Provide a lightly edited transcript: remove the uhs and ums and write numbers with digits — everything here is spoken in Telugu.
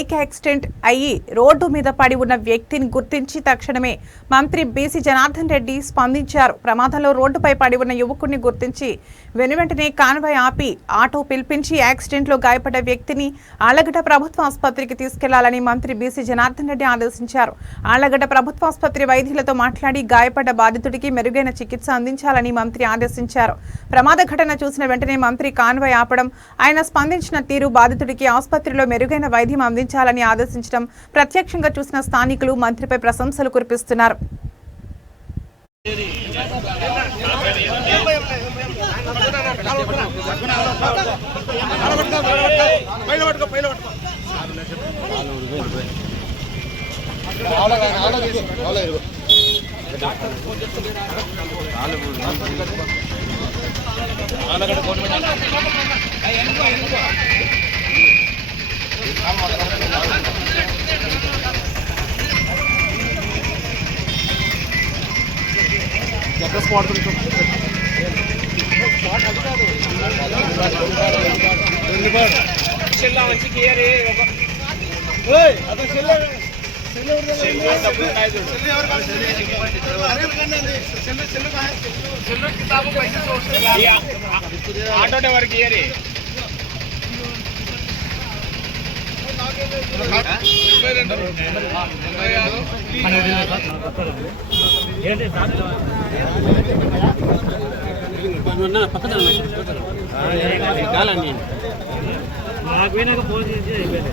బైక్ యాక్సిడెంట్ అయ్యి రోడ్డు మీద పడి ఉన్న వ్యక్తిని గుర్తించి తక్షణమే మంత్రి బీసీ జనార్దన్ రెడ్డి స్పందించారు. ప్రమాదంలో రోడ్డుపై పడి ఉన్న యువకుడిని గుర్తించి వెనువెంటనే కాన్వాయ్ ఆపి ఆటో పిలిపించి యాక్సిడెంట్లో గాయపడ్డ వ్యక్తిని ఆళ్లగడ్డ ప్రభుత్వ ఆసుపత్రికి తీసుకెళ్లాలని మంత్రి బీసీ జనార్దన్ రెడ్డి ఆదేశించారు. ఆళ్లగడ్డ ప్రభుత్వ ఆసుపత్రి వైద్యులతో మాట్లాడి గాయపడ్డ బాధితుడికి మెరుగైన చికిత్స అందించాలని మంత్రి ఆదేశించారు. ప్రమాద ఘటన చూసిన వెంటనే మంత్రి కాన్వాయ్ ఆపడం, ఆయన స్పందించిన తీరు బాధితుడికి ఆసుపత్రిలో మెరుగైన వైద్యం అందించాలని ఆదేశించడం ప్రత్యక్షంగా చూసిన స్థానికులు మంత్రిపై ప్రశంసలు కురిపిస్తున్నారు. ఆటో వరకు నాకు పోయినాక ఫోన్ చేసి అయిపోయింది.